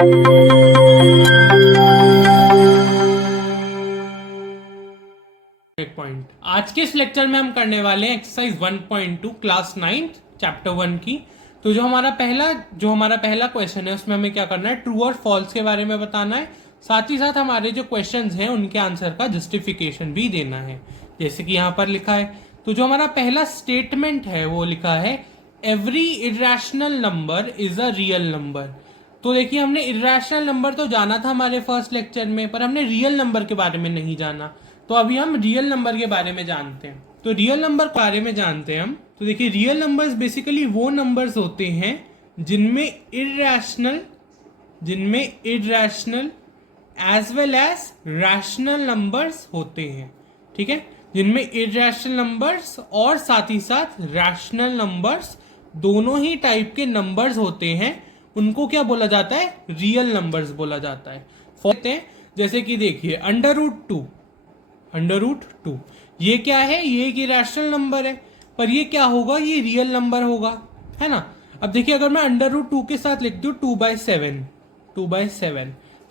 एक पॉइंट आज के इस लेक्चर में हम करने वाले हैं एक्सरसाइज 1.2 क्लास 9 चैप्टर 1 की। तो जो हमारा पहला क्वेश्चन है उसमें हमें क्या करना है, ट्रू और फॉल्स के बारे में बताना है। साथ ही साथ हमारे जो क्वेश्चंस हैं उनके आंसर का जस्टिफिकेशन भी देना है, जैसे कि यहाँ पर लिखा है। तो जो हमारा पहला स्टेटमेंट है वो लिखा है every irrational number is a real number. तो देखिए, हमने इरेशनल नंबर तो जाना था हमारे फर्स्ट लेक्चर में, पर हमने रियल नंबर के बारे में नहीं जाना। तो अभी हम रियल नंबर के बारे में जानते हैं। तो रियल नंबर के बारे में जानते हैं हम। तो देखिए, रियल नंबर्स बेसिकली वो नंबर्स होते हैं जिनमें irrational as well as rational numbers होते हैं। ठीक है, जिनमें इरेशनल नंबर्स और साथ ही साथ रैशनल नंबर्स दोनों ही टाइप के नंबर्स होते हैं, उनको क्या बोला जाता है, रियल नंबर्स बोला जाता है। जैसे कि देखिए अंडर रूट टू ये क्या है, ये एक इरेशनल नंबर है, पर ये क्या होगा, ये रियल नंबर होगा, है ना। अब देखिए, अगर मैं अंडर रूट 2 के साथ लिख दूं 2/7,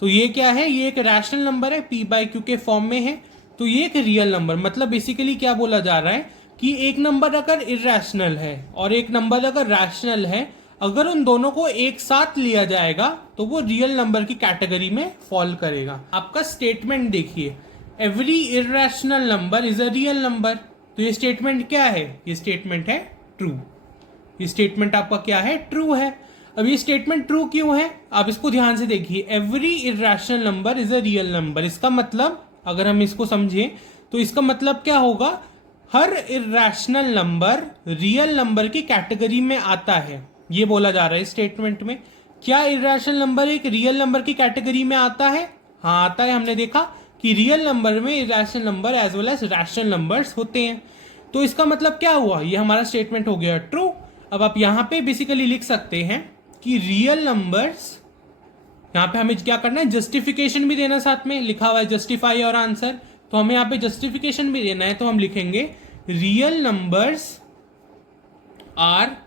तो ये क्या है, ये एक रैशनल नंबर है, p/q के फॉर्म में है, तो ये एक रियल नंबर। मतलब बेसिकली क्या बोला जा रहा है कि एक नंबर अगर इरेशनल है और एक नंबर अगर रैशनल है, अगर उन दोनों को एक साथ लिया जाएगा तो वो रियल नंबर की कैटेगरी में फॉल करेगा। आपका स्टेटमेंट देखिए, every irrational number is a real number. तो ये स्टेटमेंट क्या है, ये स्टेटमेंट है ट्रू। ये स्टेटमेंट आपका क्या है, ट्रू है। अब ये स्टेटमेंट ट्रू क्यों है, आप इसको ध्यान से देखिए। Every irrational number is a real number, इसका मतलब अगर हम इसको समझें तो इसका मतलब क्या होगा, हर इरेशनल नंबर रियल नंबर की कैटेगरी में आता है, ये बोला जा रहा है स्टेटमेंट में। क्या इरेशनल नंबर एक रियल नंबर की कैटेगरी में आता है? हाँ, आता है। हमने देखा कि रियल नंबर में irrational number as well as rational numbers होते हैं। तो इसका मतलब क्या हुआ, ये हमारा स्टेटमेंट हो गया ट्रू। अब आप यहाँ पे बेसिकली लिख सकते हैं कि रियल नंबर्स, यहाँ पे हमें क्या करना है, जस्टिफिकेशन भी देना, साथ में लिखा हुआ है जस्टिफाई और आंसर, तो हमें यहाँ पे जस्टिफिकेशन भी देना है। तो हम लिखेंगे real numbers are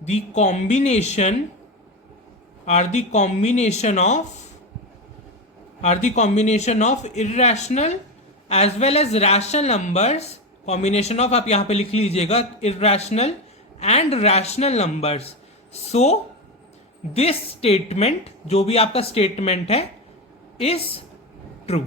the combination of irrational as well as rational numbers, combination of, आप यहाँ पे लिख लीजिएगा, irrational and rational numbers. So this statement, जो भी आपका स्टेटमेंट है, is true।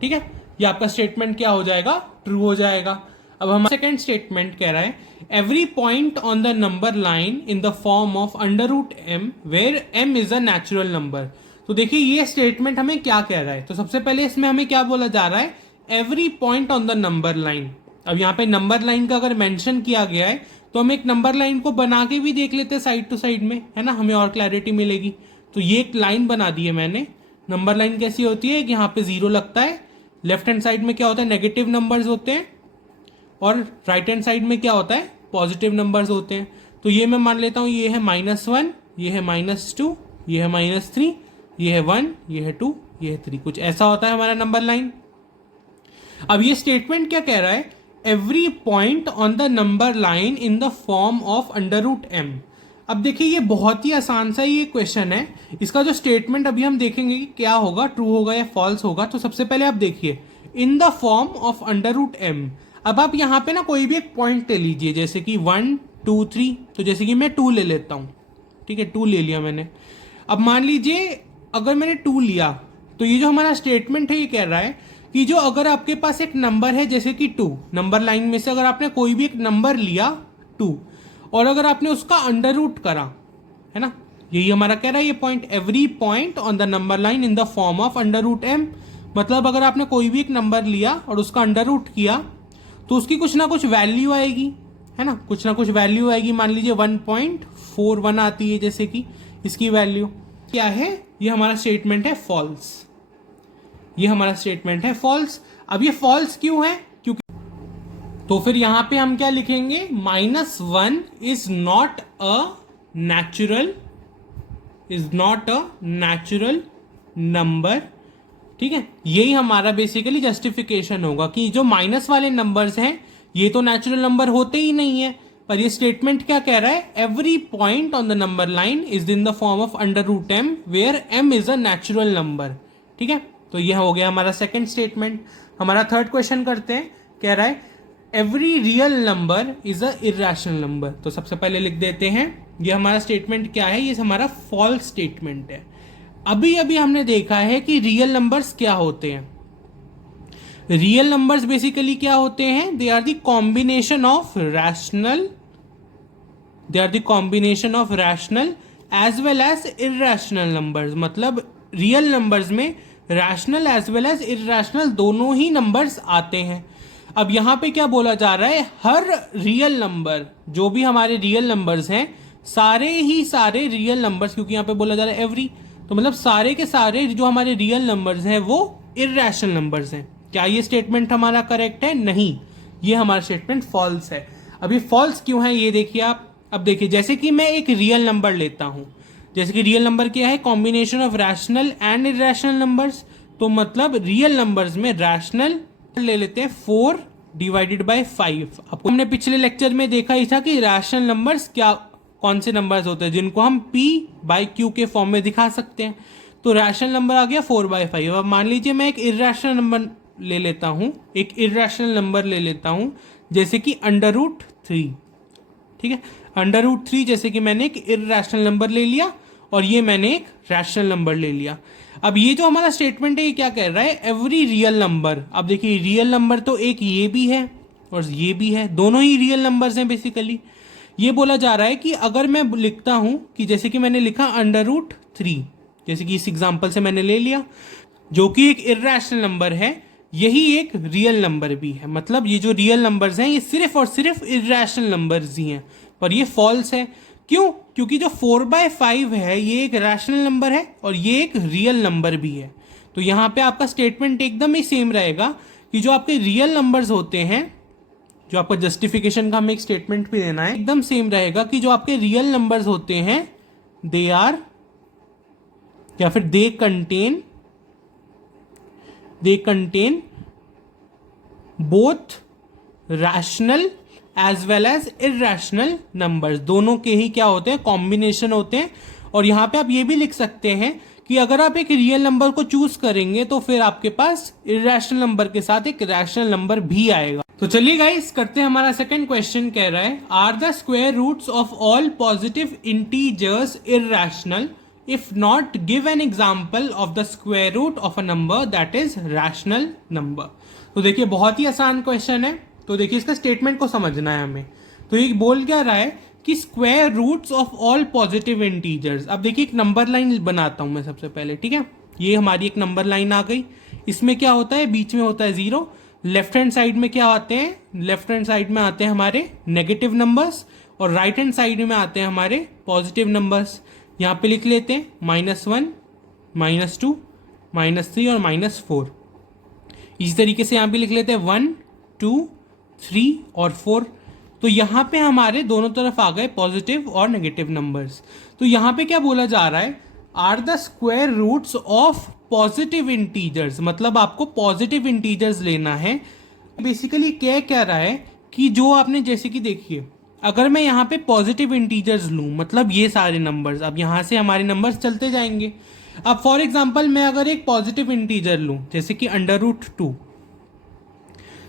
ठीक है, ये आपका स्टेटमेंट क्या हो जाएगा, ट्रू हो जाएगा। अब हमारा सेकेंड स्टेटमेंट कह रहा है every point on the number line in the form of under root m where m is a natural number. तो देखिए, ये स्टेटमेंट हमें क्या कह रहा है। तो सबसे पहले इसमें हमें क्या बोला जा रहा है, every point on the number line. अब यहाँ पे नंबर लाइन का अगर मेंशन किया गया है तो हम एक नंबर लाइन को बना के भी देख लेते हैं साइड टू साइड में, है ना, हमें और क्लैरिटी मिलेगी। तो ये एक लाइन बना दी है मैंने। नंबर लाइन कैसी होती है कि यहाँ पे 0 लगता है, लेफ्ट हैंड साइड में क्या होता है, नेगेटिव नंबर्स होते हैं, और राइट हैंड साइड में क्या होता है, पॉजिटिव नंबर्स होते हैं। तो ये मैं मान लेता हूँ, ये है -1, ये है -2, ये है -3, ये है 1, ये है 2, ये है 3, कुछ ऐसा होता है हमारा नंबर लाइन। अब ये स्टेटमेंट क्या कह रहा है, every point on the number line in the form of under root m। अब देखिए, ये बहुत ही आसान सा ये क्वेश्चन है। इसका जो स्टेटमेंट अभी हम देखेंगे कि क्या होगा, ट्रू होगा या फॉल्स होगा। तो सबसे पहले आप देखिए, in the form of under root m। अब आप यहाँ पे ना कोई भी एक पॉइंट ले लीजिए, जैसे कि 1, 2, 3। तो जैसे कि मैं 2 ले लेता हूँ, ठीक है, 2 ले लिया मैंने। अब मान लीजिए अगर मैंने 2 लिया, तो ये जो हमारा स्टेटमेंट है ये कह रहा है कि जो अगर आपके पास एक नंबर है जैसे कि 2, नंबर लाइन में से अगर आपने कोई भी एक नंबर लिया 2, और अगर आपने उसका अंडर रूट करा, है ना, यही हमारा कह रहा है ये point, every point on the number line in the form of under root m। मतलब अगर आपने कोई भी एक नंबर लिया और उसका अंडर रूट किया तो उसकी कुछ ना कुछ वैल्यू आएगी, है ना, कुछ ना कुछ वैल्यू आएगी। मान लीजिए 1.41 आती है, जैसे कि इसकी वैल्यू क्या है, ये हमारा स्टेटमेंट है फॉल्स। ये हमारा स्टेटमेंट है फॉल्स। अब ये फॉल्स क्यों है, क्योंकि तो फिर यहां पे हम क्या लिखेंगे, -1 is not a natural number. ठीक है, यही हमारा बेसिकली जस्टिफिकेशन होगा कि जो माइनस वाले नंबर्स हैं ये तो नेचुरल नंबर होते ही नहीं है। पर ये स्टेटमेंट क्या कह रहा है, every point on the number line is in the form of under root M where M is a natural number. ठीक है, तो यह हो गया हमारा सेकंड स्टेटमेंट। हमारा थर्ड क्वेश्चन करते हैं, कह रहा है every real number is a irrational number. तो सबसे पहले लिख देते हैं ये हमारा स्टेटमेंट क्या है, ये हमारा फॉल्स स्टेटमेंट है। अभी अभी हमने देखा है कि रियल नंबर्स क्या होते हैं। रियल नंबर्स बेसिकली क्या होते हैं, they are the combination of rational, they are the combination of rational as well as irrational numbers. मतलब रियल नंबर्स में rational as well as irrational दोनों ही नंबर्स आते हैं। अब यहां पे क्या बोला जा रहा है, हर रियल नंबर, जो भी हमारे रियल नंबर्स हैं, सारे ही सारे रियल नंबर्स, क्योंकि यहां पे बोला जा रहा है एवरी, तो मतलब सारे के सारे जो हमारे रियल नंबर्स हैं वो इर्रेशनल नंबर्स हैं। क्या ये स्टेटमेंट हमारा करेक्ट है? नहीं, ये हमारा स्टेटमेंट फॉल्स है। अभी फॉल्स क्यों है ये देखिए आप। अब देखिए, जैसे कि मैं एक रियल नंबर लेता हूं, जैसे कि रियल नंबर क्या है, combination of rational and irrational numbers. तो मतलब रियल नंबर्स में रैशनल ले लेते हैं 4 डिवाइडेड बाय 5। आपको हमने पिछले लेक्चर में देखा ही था कि रैशनल नंबर्स क्या, कौन से नंबर्स होते हैं जिनको हम p बाई q के फॉर्म में दिखा सकते हैं। तो रैशनल नंबर आ गया 4/5। अब मान लीजिए मैं एक इर्रेशनल नंबर ले लेता हूं, एक इर्रेशनल नंबर ले लेता हूं जैसे कि √3। ठीक है, √3 जैसे कि मैंने एक इर्रेशनल नंबर ले लिया और ये मैंने एक रैशनल नंबर ले लिया। अब ये जो हमारा स्टेटमेंट है ये क्या कह रहा है, एवरी रियल नंबर। अब देखिए रियल नंबर तो एक ये भी है और ये भी है, दोनों ही रियल नंबर्स हैं बेसिकली। ये बोला जा रहा है कि अगर मैं लिखता हूं कि जैसे कि मैंने लिखा √3, जैसे कि इस एग्जांपल से मैंने ले लिया, जो कि एक इर्रेशनल नंबर है, यही एक रियल नंबर भी है। मतलब ये जो रियल नंबर्स हैं ये सिर्फ और सिर्फ इर्रेशनल नंबर्स ही हैं, पर ये फॉल्स है। क्यों? क्योंकि जो 4/5 है ये एक रैशनल नंबर है और ये एक रियल नंबर भी है। तो यहाँ पे आपका स्टेटमेंट एकदम ही सेम रहेगा कि जो आपके रियल नंबर्स होते हैं, जो आपका जस्टिफिकेशन का हमें एक स्टेटमेंट भी देना है, एकदम सेम रहेगा कि जो आपके रियल नंबर्स होते हैं दे आर, या फिर they contain both rational as well as irrational numbers. दोनों के ही क्या होते हैं, कॉम्बिनेशन होते हैं। और यहां पे आप ये भी लिख सकते हैं कि अगर आप एक रियल नंबर को चूज करेंगे तो फिर आपके पास इर्रेशनल नंबर के साथ एक रैशनल नंबर भी आएगा। तो चलिए गाइस करते हैं हमारा सेकंड क्वेश्चन। कह रहा है are the square roots of all positive integers irrational, if not give an example of the square root of a number that is rational number. तो देखिए बहुत ही आसान क्वेश्चन है, तो देखिए इसका स्टेटमेंट को समझना है हमें। तो ये बोल क्या रहा है कि square roots of all positive integers. अब देखिए एक नंबर लाइन बनाता हूं मैं सबसे पहले। ठीक है, ये हमारी एक नंबर लाइन आ गई। इसमें क्या होता है, बीच में होता है 0। लेफ्ट हैंड साइड में क्या आते हैं, लेफ्ट हैंड साइड में आते हैं हमारे नेगेटिव नंबर्स और राइट हैंड साइड में आते हैं हमारे पॉजिटिव नंबर्स। यहाँ पे लिख लेते हैं -1, -2, -3 और -4। इसी तरीके से यहाँ पे लिख लेते हैं 1, 2, 3 और 4। तो यहाँ पे हमारे दोनों तरफ आ गए पॉजिटिव और नेगेटिव नंबर्स। तो यहाँ पे क्या बोला जा रहा है, are the square roots of positive integers. मतलब आपको पॉजिटिव इंटीजर्स लेना है। बेसिकली क्या रहा है कि जो आपने, जैसे कि देखिए अगर मैं यहाँ पे पॉजिटिव इंटीजर्स लूँ, मतलब ये सारे नंबर्स, अब यहाँ से हमारे नंबर्स चलते जाएंगे। अब फॉर एग्जाम्पल मैं अगर एक पॉजिटिव इंटीजर लूँ जैसे कि √2,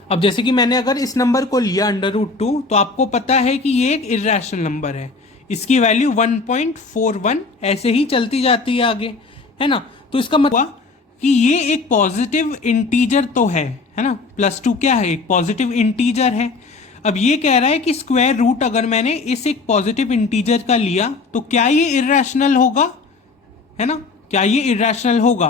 अब जैसे कि मैंने अगर इस नंबर को लिया √2, तो आपको पता है कि ये एक इर्रेशनल नंबर है, इसकी वैल्यू 1.41 ऐसे ही चलती जाती है आगे, है ना। तो इसका मतलब कि ये एक पॉजिटिव इंटीजर तो है ना। +2 क्या है, एक पॉजिटिव इंटीजर है। अब ये कह रहा है कि स्क्वायर रूट अगर मैंने इस एक पॉजिटिव इंटीजर का लिया तो क्या ये इर्रेशनल होगा, है ना, क्या ये इर्रेशनल होगा?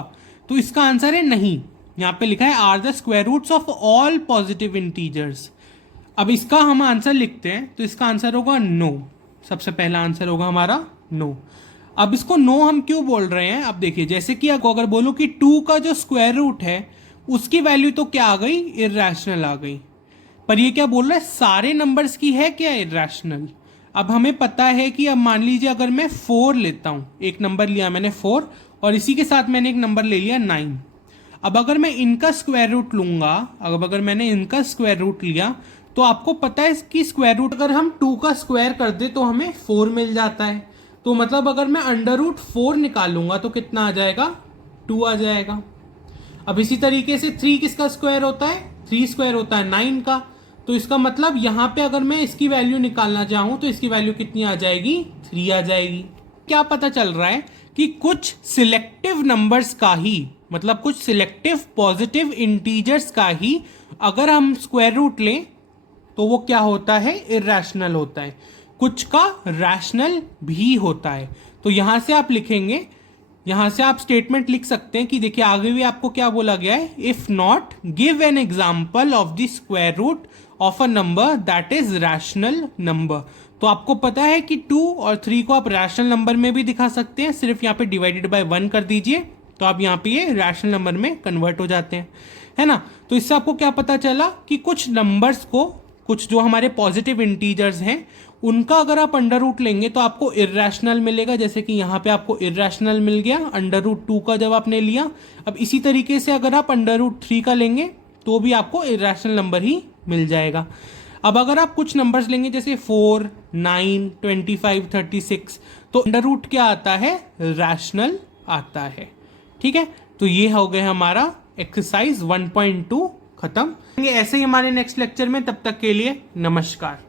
तो इसका आंसर है नहीं। यहाँ पे लिखा है are the square roots of all positive integers. अब इसका हम आंसर लिखते हैं तो इसका आंसर होगा नो। सबसे पहला आंसर होगा हमारा नो। अब इसको नो हम क्यों बोल रहे हैं, अब देखिए जैसे कि अगर बोलूं कि 2 का जो स्क्वायर रूट है उसकी वैल्यू तो क्या आ गई, इर्रेशनल आ गई। पर ये क्या बोल रहा है, सारे नंबर्स की है क्या इर्रेशनल। अब हमें पता है कि अब मान लीजिए अगर मैं 4 लेता हूं, एक नंबर लिया मैंने 4 और इसी के साथ मैंने एक नंबर ले लिया 9। अब अगर मैं इनका स्क्वायर रूट लूंगा, अगर मैंने इनका स्क्वायर रूट लिया तो आपको पता है इसकी स्क्वायर रूट अगर हम 2 का स्क्वायर कर दे तो हमें 4 मिल जाता है। तो मतलब अगर मैं अंडर रूट 4 निकालूंगा तो कितना आ जाएगा, 2 आ जाएगा। अब इसी तरीके से 3 किसका स्क्वायर होता है, 3 स्क्वायर होता है 9 का। तो इसका मतलब यहाँ पे अगर मैं इसकी वैल्यू निकालना चाहूं तो इसकी वैल्यू कितनी आ जाएगी, 3 आ जाएगी। क्या पता चल रहा है कि कुछ सिलेक्टिव नंबर्स का ही, मतलब कुछ सिलेक्टिव पॉजिटिव इंटीजर्स का ही अगर हम स्क्वायर रूट लें तो वो क्या होता है, इर्रेशनल होता है। कुछ का रैशनल भी होता है। तो यहां से आप लिखेंगे, यहां से आप स्टेटमेंट लिख सकते हैं कि देखिए आगे भी आपको क्या बोला गया है, if not give an example of the square root of a number that is rational number. तो आपको पता है कि 2 और 3 को आप रैशनल नंबर में भी दिखा सकते हैं, सिर्फ यहाँ पे डिवाइडेड बाय 1 कर दीजिए तो आप यहाँ पे ये रैशनल नंबर में कन्वर्ट हो जाते हैं, है ना। तो इससे आपको क्या पता चला कि कुछ नंबर्स को, कुछ जो हमारे पॉजिटिव इंटीजर्स हैं उनका अगर आप अंडर रूट लेंगे तो आपको इर्रेशनल मिलेगा। जैसे कि यहाँ पे आपको इर्रेशनल मिल गया अंडर रूट 2 का जब आपने लिया। अब इसी तरीके से अगर आप अंडर रूट 3 का लेंगे तो भी आपको इर्रेशनल नंबर ही मिल जाएगा। अब अगर आप कुछ नंबर्स लेंगे जैसे 4, 9, 25, 36 तो अंडर रूट क्या आता है, रैशनल आता है। ठीक है, तो ये हो गया हमारा एक्सरसाइज 1.2 खत्म। ऐसे ही हमारे नेक्स्ट लेक्चर में, तब तक के लिए नमस्कार।